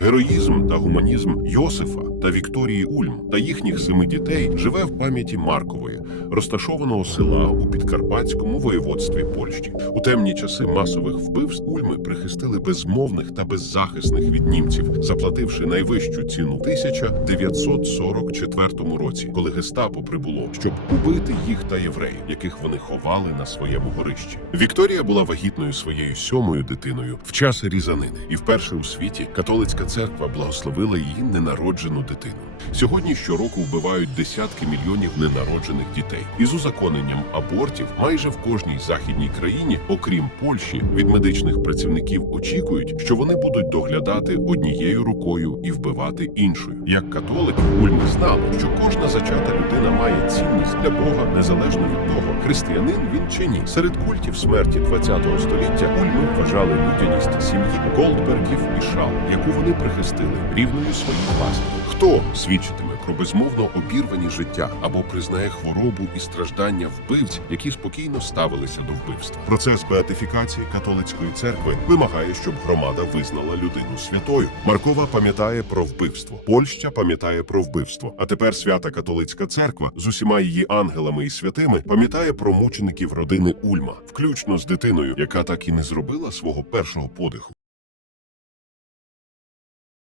Героїзм та гуманізм Йосифа та Вікторії Ульм та їхніх семи дітей живе в пам'яті Маркової, розташованого села у підкарпатському воєводстві Польщі. У темні часи масових вбивств Ульми прихистили безмовних та беззахисних від німців, заплативши найвищу ціну в 1944 році, коли гестапо прибуло, щоб убити їх та євреїв, яких вони ховали на своєму горищі. Вікторія була вагітною своєю сьомою дитиною в час різанини, і вперше у світі католицька церква благословила її ненароджену дитину. Сьогодні щороку вбивають десятки мільйонів ненароджених дітей. Із узаконенням абортів майже в кожній західній країні, окрім Польщі, від медичних працівників очікують, що вони будуть доглядати однією рукою і вбивати іншою. Як католики, Ульми знали, що кожна зачата людина має цінність для Бога незалежно від того, християнин він чи ні. Серед культів смерті ХХ століття Ульми вважали людяність сім'ї Голдбергів і Шал, яку вони прихистили рівною своїм власним. Хто свідчитиме про безмовно обірвані життя або признає хворобу і страждання вбивць, які спокійно ставилися до вбивства? Процес беатифікації католицької церкви вимагає, щоб громада визнала людину святою. Маркова пам'ятає про вбивство. Польща пам'ятає про вбивство. А тепер свята католицька церква з усіма її ангелами і святими пам'ятає про мучеників родини Ульма, включно з дитиною, яка так і не зробила свого першого подиху.